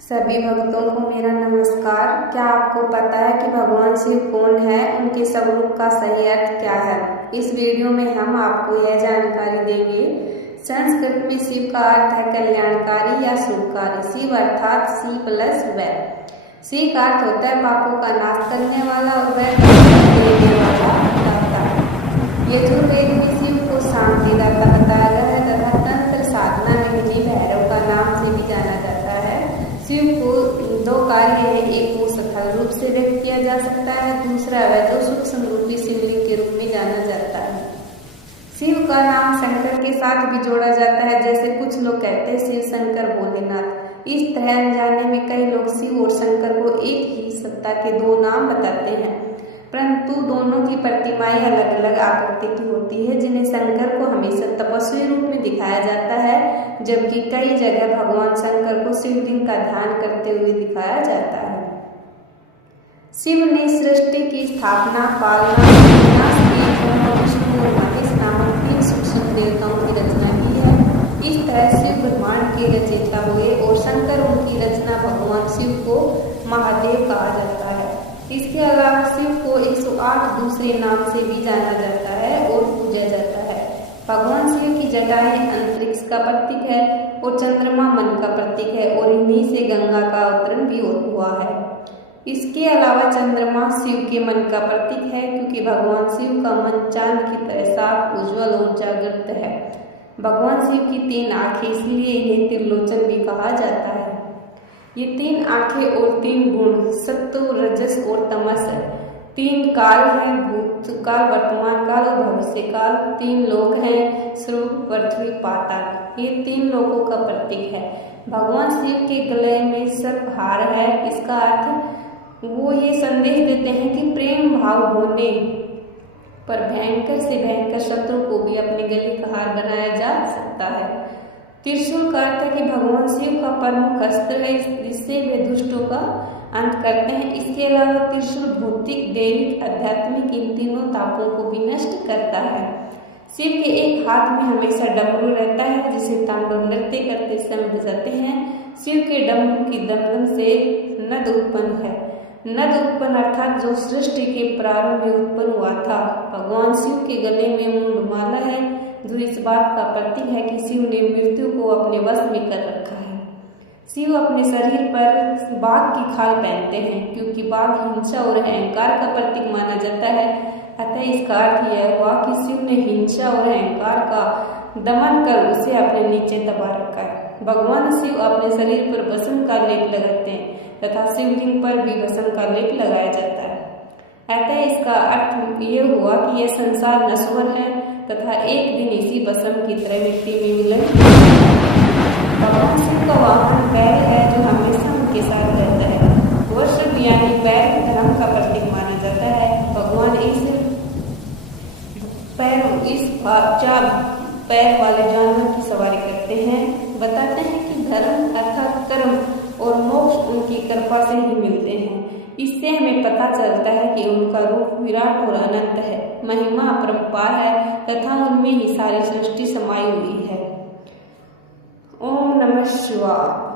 सभी भक्तों को मेरा नमस्कार। क्या आपको पता है कि भगवान शिव कौन है, उनके स्वरूप का सही अर्थ क्या है? इस वीडियो में हम आपको यह जानकारी देंगे। संस्कृत में शिव का अर्थ है कल्याणकारी या शुभकारी। शिव अर्थात सी प्लस वै। शिव का अर्थ होता है पापों का नाश करने वाला और वै देने वाला दाता। यजुर्वेद में शिव को शांतिदाता बताया गया है तथा तंत्र साधना में विधि भैरव का नाम से भी जाना जाता है। शिव को दो कार्य है, एक वो स्थूल रूप से व्यक्त किया जा सकता है, दूसरा वह जो सूक्ष्म रूपी शिवलिंग के रूप में जाना जाता है। शिव का नाम शंकर के साथ भी जोड़ा जाता है, जैसे कुछ लोग कहते हैं शिव शंकर भोलेनाथ। इस तरह अनजाने में कई लोग शिव और शंकर को एक ही सत्ता के दो नाम बताते हैं, परंतु दोनों की प्रतिमाएं अलग अलग आकृति की होती है, जिन्हें शंकर को हमेशा तपस्वी रूप में दिखाया जाता है, जबकि कई जगह भगवान शंकर को शिवलिंग का ध्यान करते हुए दिखाया जाता है। शिव ने सृष्टि की स्थापना, पालना, विनाश की, विष्णु और महेश नामक तीन सूक्ष्म देवताओं की रचना की है। इस तरह शिव ब्रह्मांड के रचयिता हुए और शंकर उनकी रचना भगवान शिव को महादेव कहा जाता है। इसके अलावा शिव को 108 दूसरे नाम से भी जाना जाता है और पूजा जाता है। भगवान शिव की जटाएं अंतरिक्ष का प्रतीक है और चंद्रमा मन का प्रतीक है और इन्हीं से गंगा का अवतरण भी हुआ है। इसके अलावा चंद्रमा शिव के मन का प्रतीक है, क्योंकि भगवान शिव का मन चांद की तरह साफ, उज्ज्वल और जागृत है। भगवान शिव की 3 आंखें, इसलिए इन्हें त्रिलोचन भी कहा जाता है। ये 3 आंखें और 3 गुण सत्व, रजस और तमस है। 3 काल हैं, भूतकाल, वर्तमान काल और भविष्य काल। 3 लोक हैं, स्वर्ग, पृथ्वी, पाताल। ये 3 लोकों का प्रतीक है। भगवान शिव के गले में सर्पहार है। इसका अर्थ वो ये संदेश देते हैं कि प्रेम भाव होने पर भयंकर से भयंकर शत्रु को भी अपने गले का हार बनाया जा सकता है। त्रिशूल का अर्थ है कि भगवान शिव का प्रमुख अस्त्र है, जिससे वे दुष्टों का अंत करते हैं। इसके अलावा त्रिशूल भौतिक, दैविक, आध्यात्मिक इन तीनों तापों को भी नष्ट करता है। शिव के एक हाथ में हमेशा डमरू रहता है, जिसे तांडव नृत्य करते समय बजाते हैं। शिव के डमरू की दमदम से नद उत्पन्न है। नद उत्पन्न अर्थात जो सृष्टि के प्रारंभ में उत्पन्न हुआ था। भगवान शिव के गले में मुंडमाला है, जो इस बात का प्रतीक है कि शिव ने मृत्यु को अपने वश में कर रखा है। शिव अपने शरीर पर बाघ की खाल पहनते हैं, क्योंकि बाघ हिंसा और अहंकार का प्रतीक माना जाता है। अतः इसका अर्थ यह हुआ कि शिव ने हिंसा और अहंकार का दमन कर उसे अपने नीचे दबा रखा है। भगवान शिव अपने शरीर पर भस्म का लेप लगाते हैं तथा शिवलिंग पर भी भस्म का लेप लगाया जाता है। अतः इसका अर्थ ये हुआ कि यह संसार नश्वर है तथा एक दिन इसी भस्म की तरह मिट्टी में मिलन। भगवान शिव का वाहन बैल है, जो हमेशा उनके साथ रहता है। वृषभ यानी बैल धर्म का प्रतीक माना जाता है। भगवान इस 4 पैर वाले जानवर की सवारी करते हैं। बताते हैं कि धर्म अर्थात कर्म और मोक्ष उनकी कृपा से ही मिलते हैं। इससे हमें पता चलता है कि उनका रूप विराट और अनंत है, महिमा अपरंपार है तथा उनमें ही सारी सृष्टि समाई हुई है। ओम नमः शिवाय।